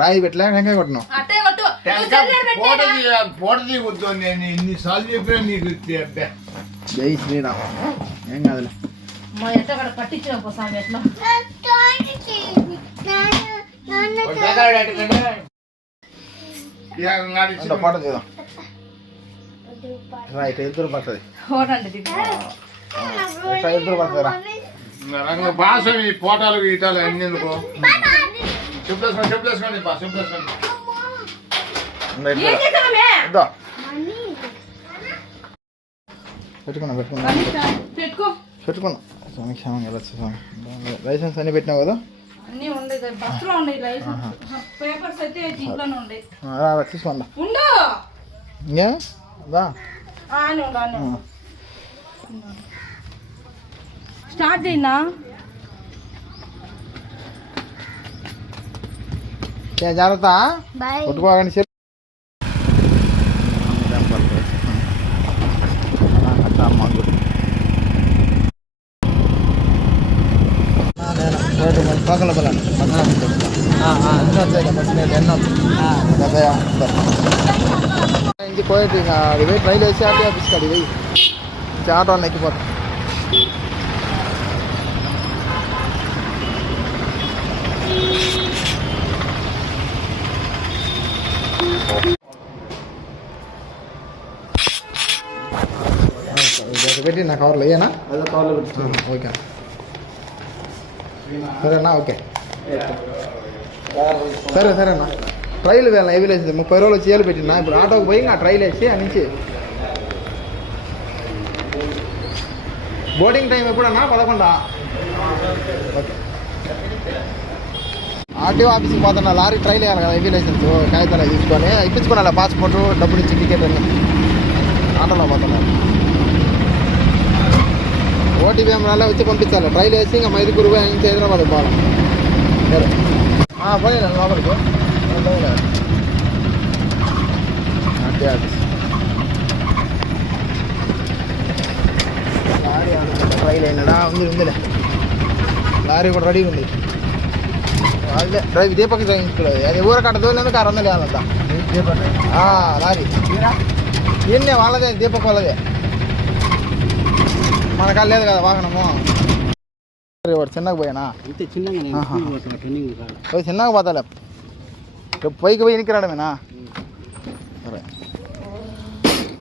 రాయి పెట్టలే వెంకాయ కొట్టినావు ఫోటో తీయొద్దు. నేను ఇన్నిసార్లు చెప్పినా నీకు జై శ్రీరామ్. ఏం కాదులే పట్టించిన ఫోటో తీద్దాం. రైట్ ఎదురు పడుతుంది ఎదురు పడుతుందిరా. భాష ఈ ఫోటోలు గీటాలు అన్ని ఎందుకు చెప్పలేసుకోండి పెట్టుకున్నా స్వామి క్షేమంగా వెళ్ళచ్చు స్వామి. లైసెన్స్ అన్ని పెట్టినావు కదా తీసుకోండి ఇంకే స్టార్ట్ అయినా జాగ్రత్త కొట్టుకోకండి. పక్కల బలాన్ని ఇంటి పోయేది ఇవి ట్రైల్ వేసి ఆటో ఆఫీస్కాడు ఇవి ఆటో అన్న ఎక్కిపోతాం. పెట్టి నా కవర్లో అయ్యానా కవర్లో పెట్టి ఓకే సరేనా ఓకే సరేనా. ట్రైల్ వేయాలి ఏవి వేసి 30 రోజులు చీరలు పెట్టినా. ఇప్పుడు ఆటోకి పోయి ఆ ట్రైల్ వేసి ఆ నుంచి బోర్డింగ్ టైం ఎప్పుడన్నా 11 ఓకే. ఆర్టీఓ ఆఫీస్కి పోతున్నా లారీ ట్రైల్ వేయాలి కదా ఏవి లైసెన్స్ కాగితాలు తీసుకొని ఇప్పించుకోవాలి. పాస్పోర్టు డబ్బులు ఇచ్చి టికెట్ అన్నీ ఆటోలో పోతున్నారు. ఓటీపీ ఏం రాలే వచ్చి పంపించాలి. ట్రైల్ వేసి ఇంకా మైదుగురు నుంచి హైదరాబాద్ పోవాలి. సరే పోయినా లోపలికి ఆర్టీ ఆఫీస్ లారీ ట్రైల్ అయినాడా ఉందిలే. లారీ కూడా రెడీ ఉంది. అదే డ్రైవ్ దీపక్ డ్రైవింగ్ స్కూల్ అది ఊర కట్టదు కారు వందలు వేయాలంతా లారీ ఈయన్నే వాళ్ళదే దీపక్ వాళ్ళదే మనకు లేదు కదా వాహనము. చిన్నగా పోయానా చిన్నగా పోతాలే పైకి పోయి ఇనికి రావడమేనా సరే.